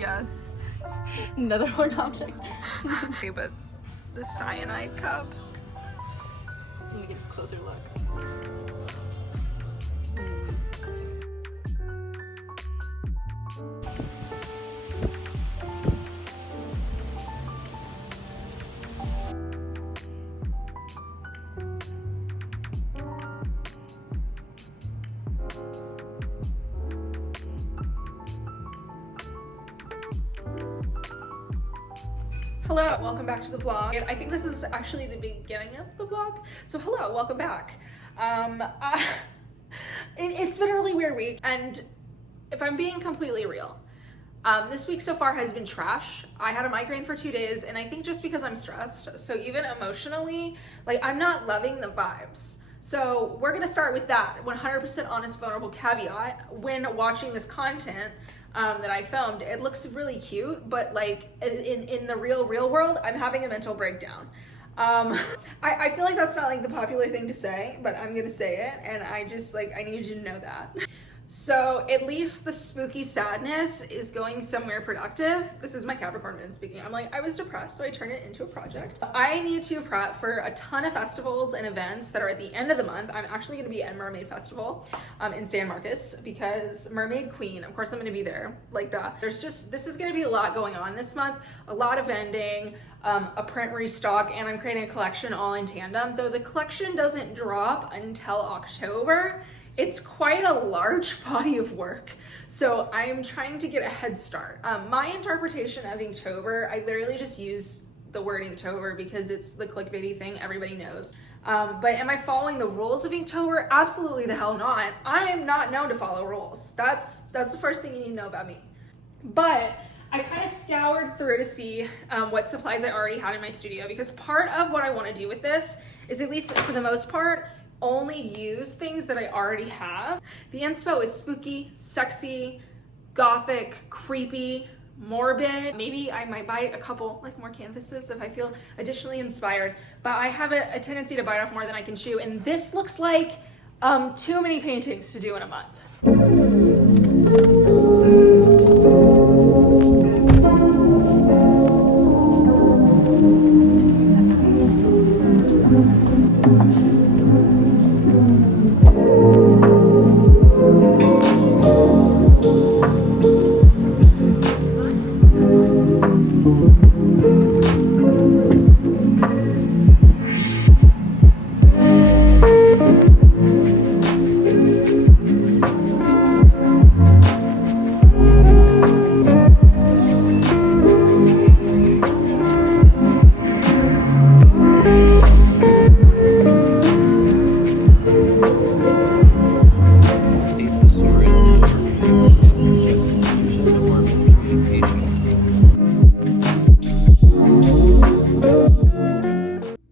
Yes. Another one object. Okay, but the cyanide cup. Let me get a closer look. Hello, welcome back to the vlog. I think this is actually the beginning of the vlog. So hello, welcome back. It's been a really weird week, and if I'm being completely real, this week so far has been trash. I had a migraine for 2 days, and I think just because I'm stressed, so even emotionally, like I'm not loving the vibes. So we're gonna start with that 100% honest, vulnerable caveat. When watching this content that I filmed, it looks really cute, but like in the real world, I'm having a mental breakdown. I feel like that's not like the popular thing to say, but I'm gonna say it, and I need you to know that. So at least the spooky sadness is going somewhere productive. This is my Capricorn moon speaking. I'm like, I was depressed, so I turned it into a project. I need to prep for a ton of festivals and events that are at the end of the month. I'm actually gonna be at Mermaid Festival in San Marcos because Mermaid Queen, of course I'm gonna be there, like duh. This is gonna be a lot going on this month, a lot of vending, a print restock, and I'm creating a collection all in tandem. Though the collection doesn't drop until October, it's quite a large body of work, so I'm trying to get a head start. My interpretation of Inktober, I literally just use the word Inktober because it's the clickbaity thing everybody knows. But am I following the rules of Inktober? Absolutely the hell not. I am not known to follow rules. That's the first thing you need to know about me. But I kind of scoured through to see what supplies I already had in my studio, because part of what I want to do with this is, at least for the most part, only use things that I already have. The inspo is spooky, sexy, gothic, creepy, morbid. Maybe I might buy a couple like more canvases if I feel additionally inspired, but I have a tendency to bite off more than I can chew, and this looks like too many paintings to do in a month.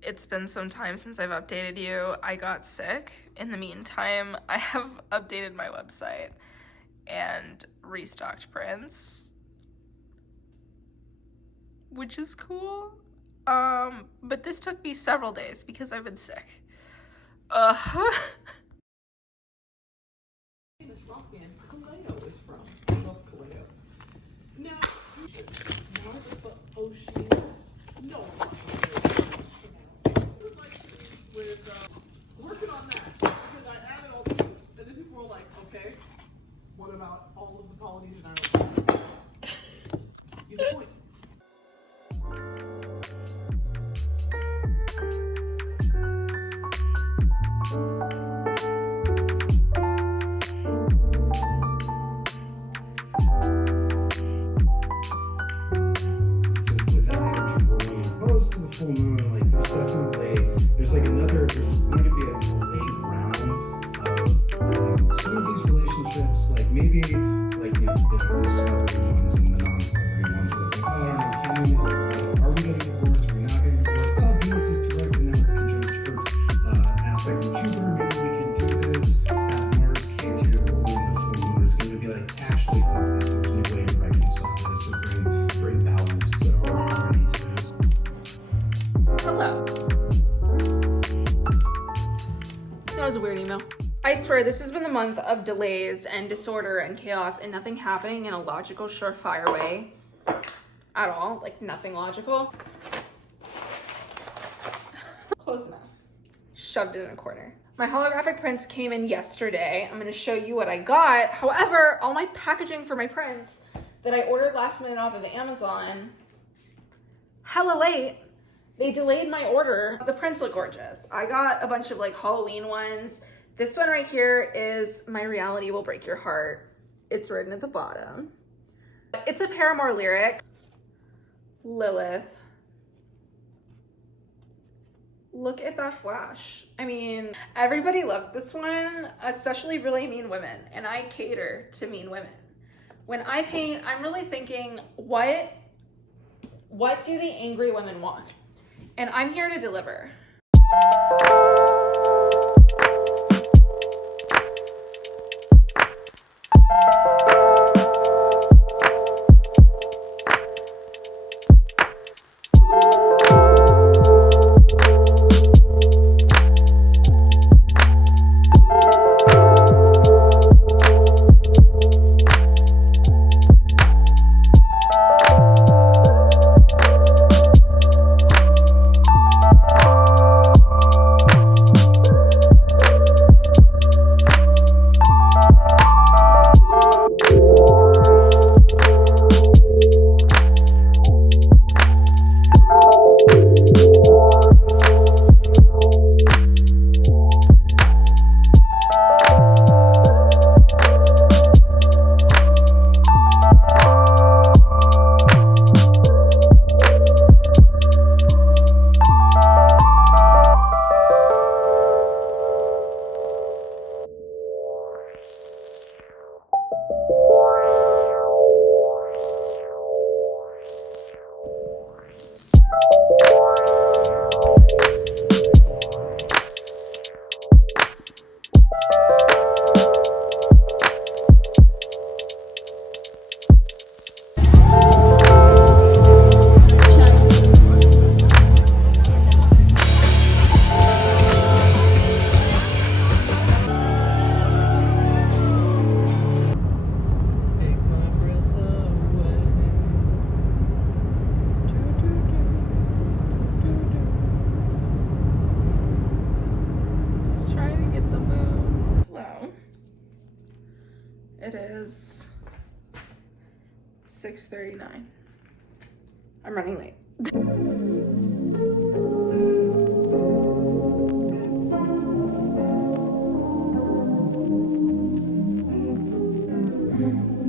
It's been some time since I've updated you. I got sick. In the meantime, I have updated my website and restocked prints, which is cool. But this took me several days because I've been sick. Working on that because I added all these, and then people were like, okay, what about all of the Polynesian islands? You have a point. With that energy rolling opposed to the full moon, like there's going to be a delayed round of some of these relationships, like maybe the celebrity ones and the non-celebrity ones, where it's like, oh, I don't know, are we getting divorced? Are we not getting divorced? Oh, Venus is direct, and now it's conjunct aspect of Jupiter. Maybe we can do this. Mars K2 rolling the full moon is going to be like, actually, fuck this. There's no way to reconcile this or bring balance or harmony to this. Hello. That was a weird email. I swear this has been the month of delays and disorder and chaos and nothing happening in a logical, surefire way. at all, like nothing logical. Close enough. Shoved it in a corner. My holographic prints came in yesterday. I'm gonna show you what I got. However, all my packaging for my prints that I ordered last minute off of Amazon, hella late, they delayed my order. The prints look gorgeous. I got a bunch of like Halloween ones. This one right here is My Reality Will Break Your Heart. It's written at the bottom. It's a Paramore lyric. Lilith. Look at that flash. I mean, everybody loves this one, especially really mean women, and I cater to mean women. When I paint, I'm really thinking, what do the angry women want? And I'm here to deliver. It is 6:39. I'm running late.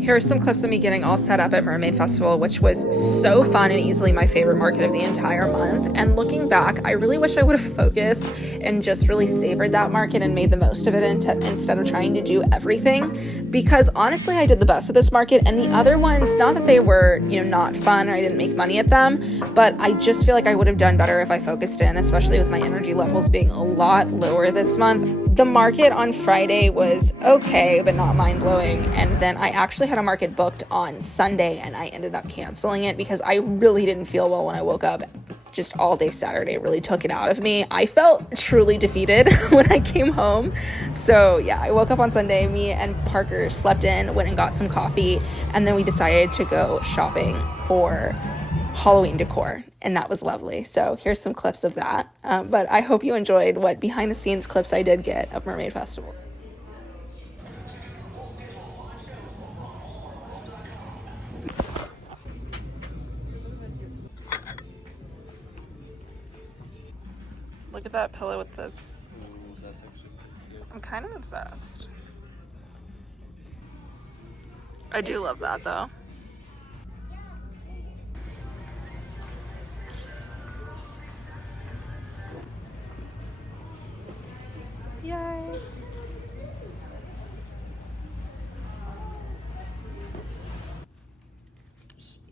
Here are some clips of me getting all set up at Mermaid Festival, which was so fun and easily my favorite market of the entire month. And looking back, I really wish I would have focused and just really savored that market and made the most of it instead of trying to do everything. Because honestly, I did the best of this market, and the other ones, not that they were, not fun or I didn't make money at them, but I just feel like I would have done better if I focused in, especially with my energy levels being a lot lower this month. The market on Friday was okay, but not mind-blowing. And then I actually had a market booked on Sunday, and I ended up canceling it because I really didn't feel well when I woke up. Just all day Saturday really took it out of me. I felt truly defeated when I came home. So yeah, I woke up on Sunday. Me and Parker slept in, went and got some coffee, and then we decided to go shopping for Halloween decor, and that was lovely. So here's some clips of that. But I hope you enjoyed what behind the scenes clips I did get of Mermaid Festival. Look at that pillow with this. That's actually good. I'm kind of obsessed. I do love that though. Yay.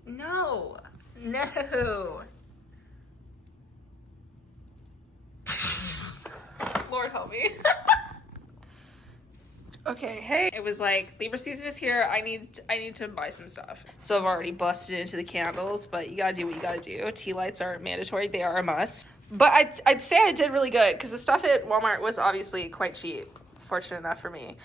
No. Lord help me. Okay, hey. It was like Libra season is here. I need to buy some stuff. So I've already busted into the candles, but you gotta do what you gotta do. Tea lights are mandatory. They are a must. But I'd say I did really good because the stuff at Walmart was obviously quite cheap. Fortunate enough for me.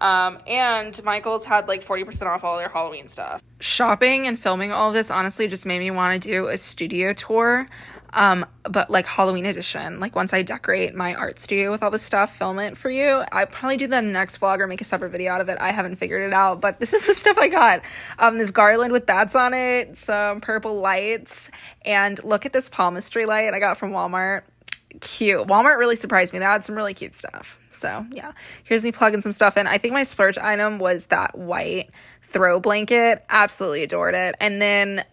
And Michael's had like 40% off all their Halloween stuff. Shopping and filming all of this honestly just made me want to do a studio tour, but like Halloween edition. Like once I decorate my art studio with all this stuff, film it for you. I'll probably do that in the next vlog or make a separate video out of it. I haven't figured it out, but this is the stuff I got. This garland with bats on it, some purple lights, and look at this palmistry light I got from Walmart. Cute. Walmart really surprised me. They had some really cute stuff. So yeah, here's me plugging some stuff in. I think my splurge item was that white throw blanket. Absolutely adored it. And then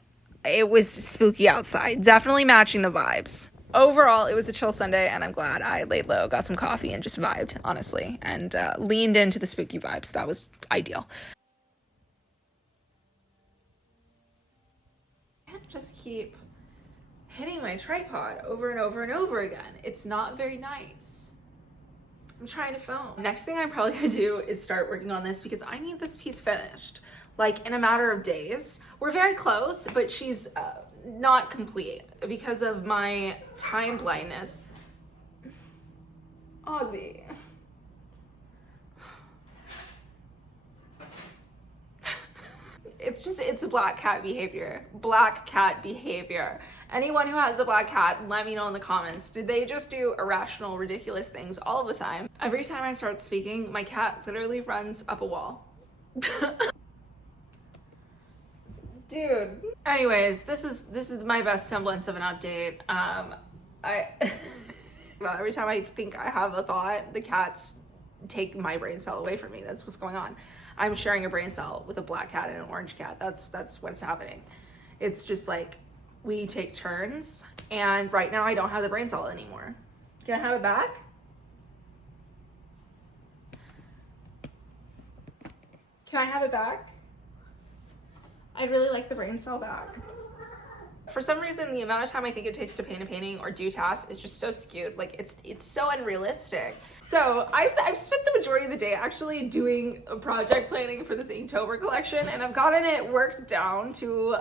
it was spooky outside, definitely matching the vibes. Overall, it was a chill Sunday, and I'm glad I laid low, got some coffee, and just vibed, honestly, and leaned into the spooky vibes. That was ideal. I can't just keep hitting my tripod over and over and over again. It's not very nice. I'm trying to film. Next thing I'm probably gonna do is start working on this because I need this piece finished, like in a matter of days. We're very close, but she's not complete because of my time blindness. Ozzy. It's a black cat behavior. Black cat behavior. Anyone who has a black cat, let me know in the comments. Did they just do irrational, ridiculous things all of the time? Every time I start speaking, my cat literally runs up a wall. Dude. Anyways, this is my best semblance of an update. Well, every time I think I have a thought, the cats take my brain cell away from me. That's what's going on. I'm sharing a brain cell with a black cat and an orange cat. That's what's happening. It's just like we take turns, and right now I don't have the brain cell anymore. Can I have it back? Can I have it back? I'd really like the brain cell back. For some reason, the amount of time I think it takes to paint a painting or do tasks is just so skewed. Like it's so unrealistic. So I've spent the majority of the day actually doing a project planning for this Inktober collection, and I've gotten it worked down to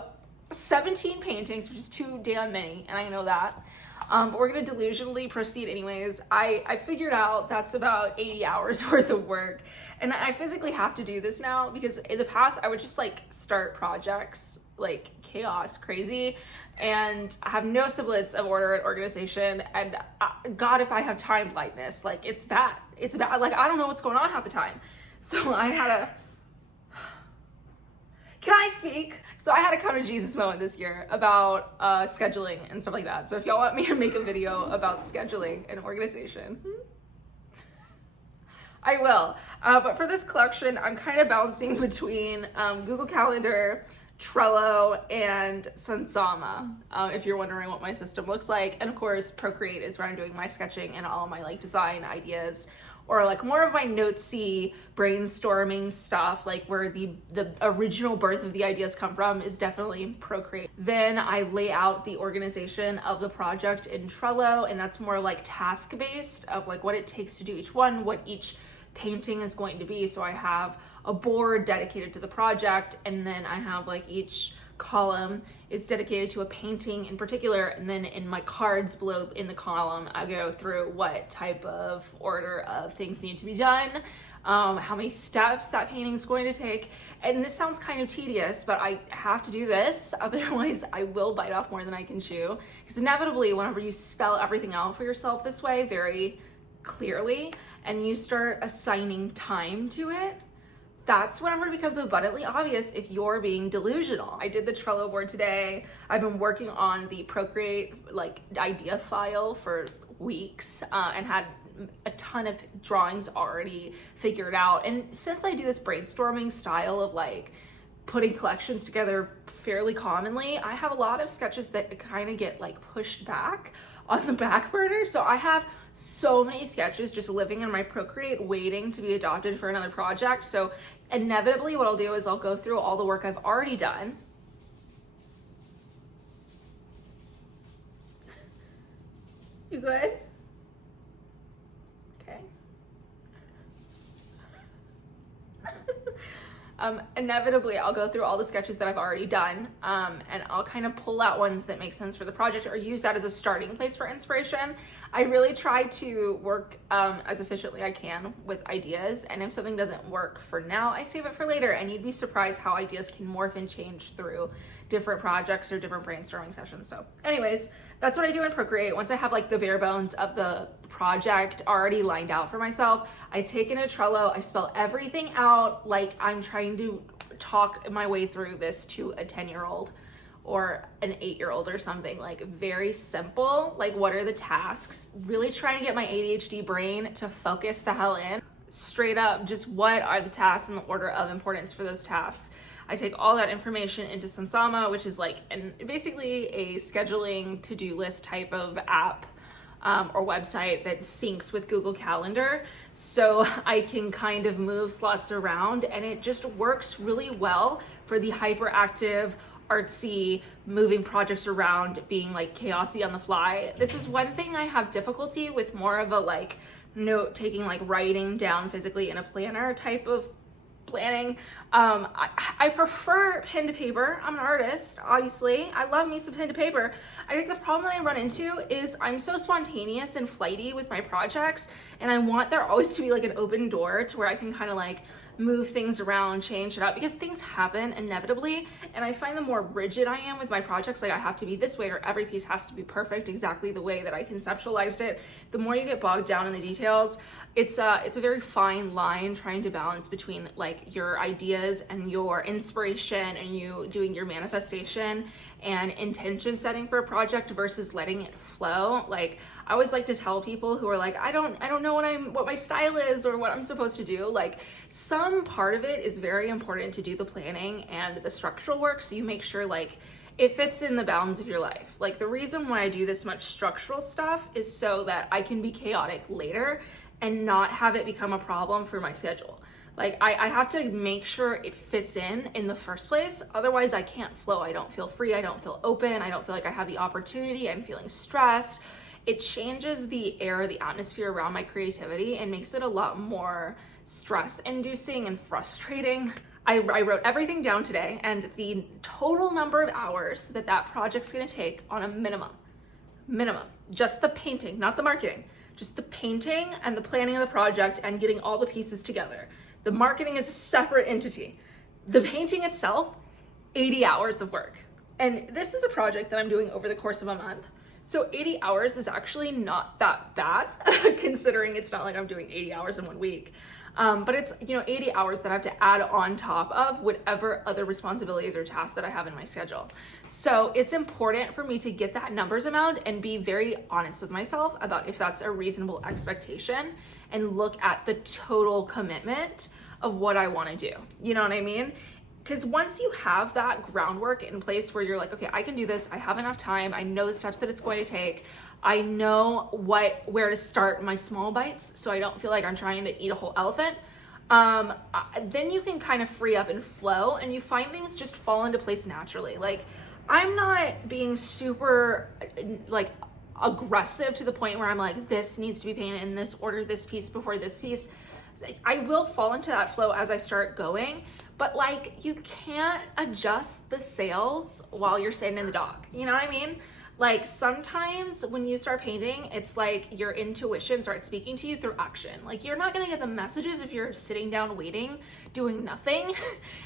17 paintings, which is too damn many, and I know that. But we're gonna delusionally proceed anyways. I figured out that's about 80 hours worth of work, and I physically have to do this now because in the past I would just like start projects like chaos crazy and have no semblance of order and organization, and God, if I have time blindness, like it's bad, like I don't know what's going on half the time. So I had a can I speak? So I had a come to Jesus moment this year about scheduling and stuff like that. So if y'all want me to make a video about scheduling and organization, I will. But for this collection, I'm kind of bouncing between Google Calendar, Trello, and Sunsama, if you're wondering what my system looks like. And of course, Procreate is where I'm doing my sketching and all my like design ideas, or like more of my notesy brainstorming stuff, like where the original birth of the ideas come from is definitely Procreate. Then I lay out the organization of the project in Trello, and that's more like task-based of like what it takes to do each one, what each painting is going to be. So I have a board dedicated to the project, and then I have like each column is dedicated to a painting in particular, and then in my cards below in the column I go through what type of order of things need to be done, how many steps that painting is going to take. And this sounds kind of tedious, but I have to do this, otherwise I will bite off more than I can chew, because inevitably whenever you spell everything out for yourself this way very clearly and you start assigning time to it, that's whenever it becomes abundantly obvious if you're being delusional. I did the Trello board today. I've been working on the Procreate like idea file for weeks and had a ton of drawings already figured out. And since I do this brainstorming style of like putting collections together fairly commonly, I have a lot of sketches that kind of get like pushed back on the back burner. So I have so many sketches just living in my Procreate waiting to be adopted for another project. So inevitably what I'll do is I'll go through all the work I've already done. You good? Okay. Inevitably I'll go through all the sketches that I've already done, and I'll kind of pull out ones that make sense for the project or use that as a starting place for inspiration. I really try to work as efficiently I can with ideas, and if something doesn't work for now, I save it for later, and you'd be surprised how ideas can morph and change through different projects or different brainstorming sessions. So anyways, that's what I do in Procreate. Once I have like the bare bones of the project already lined out for myself, I take in a Trello, I spell everything out like I'm trying to talk my way through this to a 10-year-old or an 8-year-old or something. Like very simple, like what are the tasks, really trying to get my ADHD brain to focus the hell in. Straight up, just what are the tasks in the order of importance for those tasks. I take all that information into Sansama, which is like basically a scheduling to-do list type of app or website that syncs with Google Calendar, so I can kind of move slots around, and it just works really well for the hyperactive, artsy, moving projects around, being like chaosy on the fly. This is one thing I have difficulty with, more of a like note taking, like writing down physically in a planner type of planning. I prefer pen to paper. I'm an artist, obviously. I love me some pen to paper. I think the problem that I run into is I'm so spontaneous and flighty with my projects, and I want there always to be like an open door to where I can kind of like move things around, change it up, because things happen inevitably, and I find the more rigid I am with my projects, like I have to be this way or every piece has to be perfect exactly the way that I conceptualized it, the more you get bogged down in the details. It's a very fine line trying to balance between like your ideas and your inspiration and you doing your manifestation and intention setting for a project versus letting it flow. Like I always like to tell people who are like, I don't know what my style is or what I'm supposed to do. Like some part of it is very important to do the planning and the structural work, so you make sure like it fits in the bounds of your life. Like the reason why I do this much structural stuff is so that I can be chaotic later and not have it become a problem for my schedule. Like I have to make sure it fits in the first place. Otherwise I can't flow. I don't feel free. I don't feel open. I don't feel like I have the opportunity. I'm feeling stressed. It changes the air, the atmosphere around my creativity and makes it a lot more stress inducing and frustrating. I wrote everything down today, and the total number of hours that project's gonna take on a minimum, just the painting, not the marketing, just the painting and the planning of the project and getting all the pieces together. The marketing is a separate entity. The painting itself, 80 hours of work. And this is a project that I'm doing over the course of a month. So 80 hours is actually not that bad, considering it's not like I'm doing 80 hours in 1 week. But it's, 80 hours that I have to add on top of whatever other responsibilities or tasks that I have in my schedule. So it's important for me to get that numbers amount and be very honest with myself about if that's a reasonable expectation and look at the total commitment of what I want to do. You know what I mean? Because once you have that groundwork in place where you're like, okay, I can do this, I have enough time, I know the steps that it's going to take, I know where to start my small bites so I don't feel like I'm trying to eat a whole elephant, then you can kind of free up and flow, and you find things just fall into place naturally. Like, I'm not being super like aggressive to the point where I'm like, this needs to be painted in this order, this piece before this piece. I will fall into that flow as I start going, but like you can't adjust the sails while you're sitting in the dock. You know what I mean? Like sometimes when you start painting, it's like your intuition starts speaking to you through action. Like you're not gonna get the messages if you're sitting down waiting, doing nothing.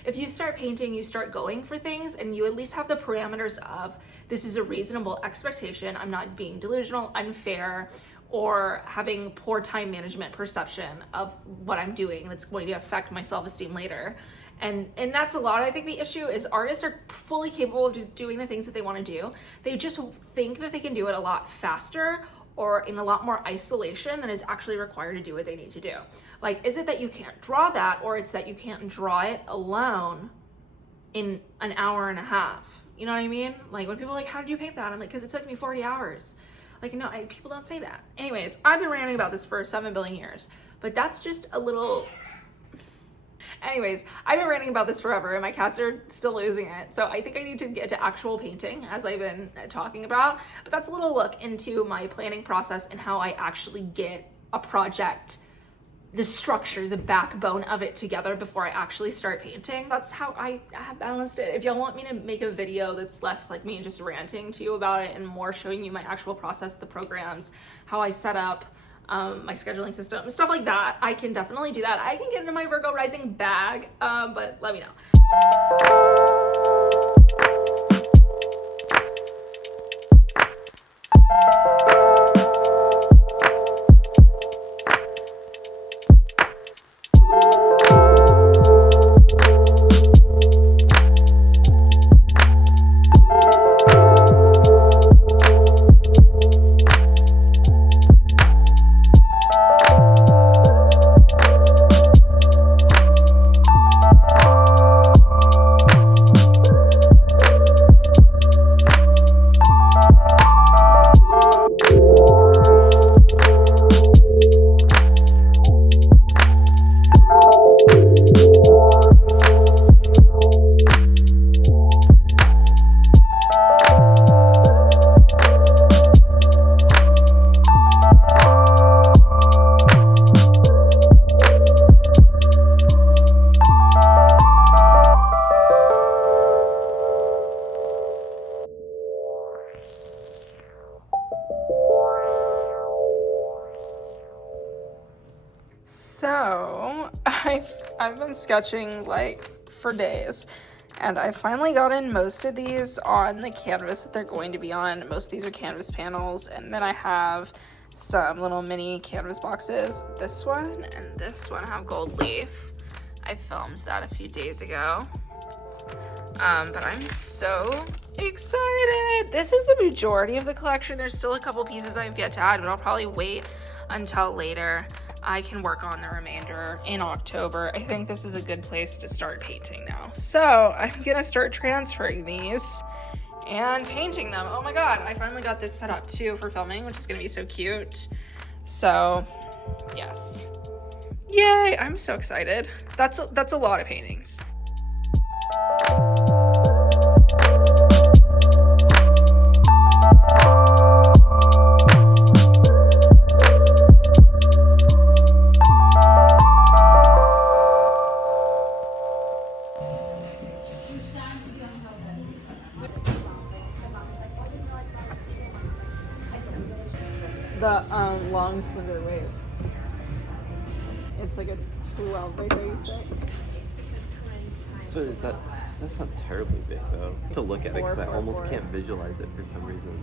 If you start painting, you start going for things, and you at least have the parameters of, this is a reasonable expectation. I'm not being delusional, unfair, or having poor time management perception of what I'm doing that's going to affect my self-esteem later. And that's a lot. I think the issue is artists are fully capable of doing the things that they want to do. They just think that they can do it a lot faster or in a lot more isolation than is actually required to do what they need to do. Like, is it that you can't draw that, or it's that you can't draw it alone in an hour and a half? You know what I mean? Like when people are like, how did you paint that? I'm like, because it took me 40 hours. Like, no, people don't say that. Anyways, I've been ranting about this for 7 billion years, but that's just a little... Anyways, I've been ranting about this forever and my cats are still losing it. So I think I need to get to actual painting, as I've been talking about. But that's a little look into my planning process and how I actually get a project the structure, the backbone of it together before I actually start painting. That's how I have balanced it. If y'all want me to make a video that's less like me just ranting to you about it and more showing you my actual process, the programs, how I set up my scheduling system, stuff like that, I can definitely do that. I can get into my Virgo rising bag, but let me know. So I've been sketching like for days, and I finally got in most of these on the canvas that they're going to be on. Most of these are canvas panels, and then I have some little mini canvas boxes. This one and this one have gold leaf. I filmed that a few days ago. But I'm so excited. This is the majority of the collection. There's still a couple pieces I've yet to add, but I'll probably wait until later. I can work on the remainder in October. I think this is a good place to start painting now. So I'm gonna start transferring these and painting them. Oh my God, I finally got this set up too for filming, which is gonna be so cute. So yes, yay, I'm so excited. That's a lot of paintings. The long slender wave. It's like a 12 by 36. So that's not terribly big though to look at it, because I almost can't visualize it for some reason.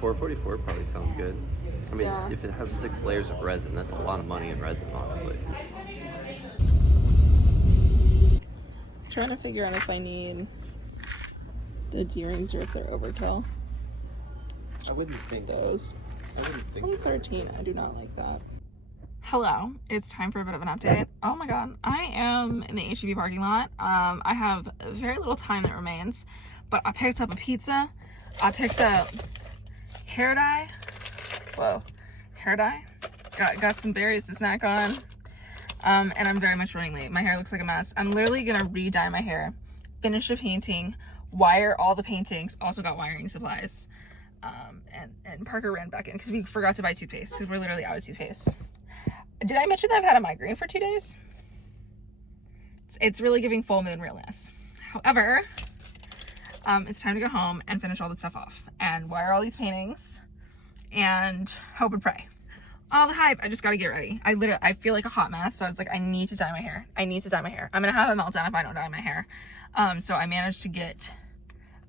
444 probably sounds good. I mean, Yeah. if it has 6 layers of resin, that's a lot of money in resin, honestly. I'm trying to figure out if I need the D-rings or if they're overkill. I wouldn't think Those. I wouldn't think 2013, I do not like that. Hello, it's time for a bit of an update. Oh my God, I am in the HEB parking lot. I have very little time that remains, but I picked up a pizza. I picked up hair dye. Whoa, hair dye. Got some berries to snack on. And I'm very much running late. My hair looks like a mess. I'm literally gonna re-dye my hair, finish the painting, wire all the paintings. Also got wiring supplies. And Parker ran back in because we forgot to buy toothpaste because we're literally out of toothpaste. Did I mention that I've had a migraine for 2 days? It's really giving full moon realness. However, it's time to go home and finish all the stuff off and wire all these paintings and hope and pray. All the hype, I just gotta get ready. I feel like a hot mess, so I was like, I need to dye my hair. I need to dye my hair. I'm gonna have a meltdown if I don't dye my hair. So I managed to get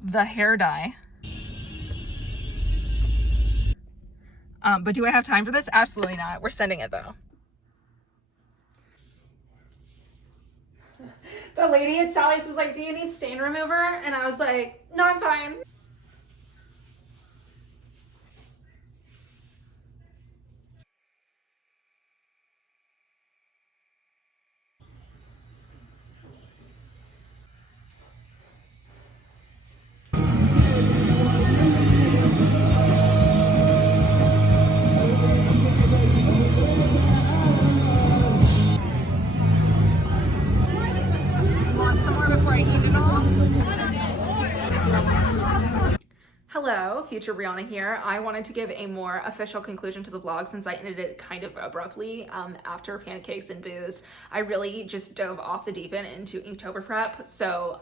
the hair dye. But do I have time for this? Absolutely not. We're sending it though. The lady at Sally's was like, do you need stain remover? And I was like, no, I'm fine. Want some more before I eat it all? future Brianna here. I wanted to give a more official conclusion to the vlog since I ended it kind of abruptly after pancakes and booze. I really just dove off the deep end into Inktober Prep. So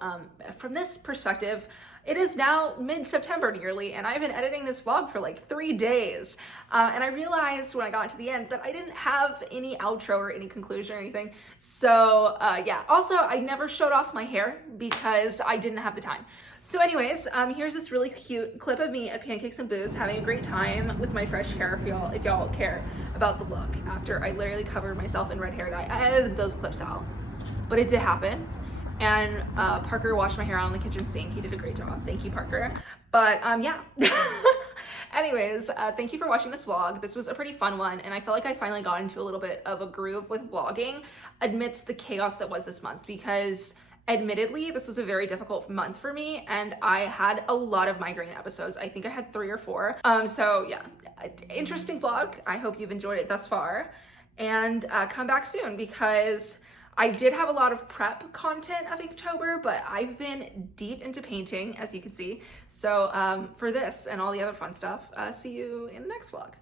from this perspective, it is now mid-September nearly, and I've been editing this vlog for like 3 days. And I realized when I got to the end that I didn't have any outro or any conclusion or anything. So yeah, also I never showed off my hair because I didn't have the time. So anyways, here's this really cute clip of me at Pancakes and Booze having a great time with my fresh hair if y'all care about the look after I literally covered myself in red hair dye. I edited those clips out, but it did happen. And Parker washed my hair out on the kitchen sink. He did a great job. Thank you, Parker. But yeah. Anyways, thank you for watching this vlog. This was a pretty fun one, and I felt like I finally got into a little bit of a groove with vlogging amidst the chaos that was this month, because admittedly, this was a very difficult month for me, and I had a lot of migraine episodes. I think I had 3 or 4. So yeah, interesting vlog. I hope you've enjoyed it thus far, and come back soon because I did have a lot of prep content of Inktober, but I've been deep into painting, as you can see. So for this and all the other fun stuff, see you in the next vlog.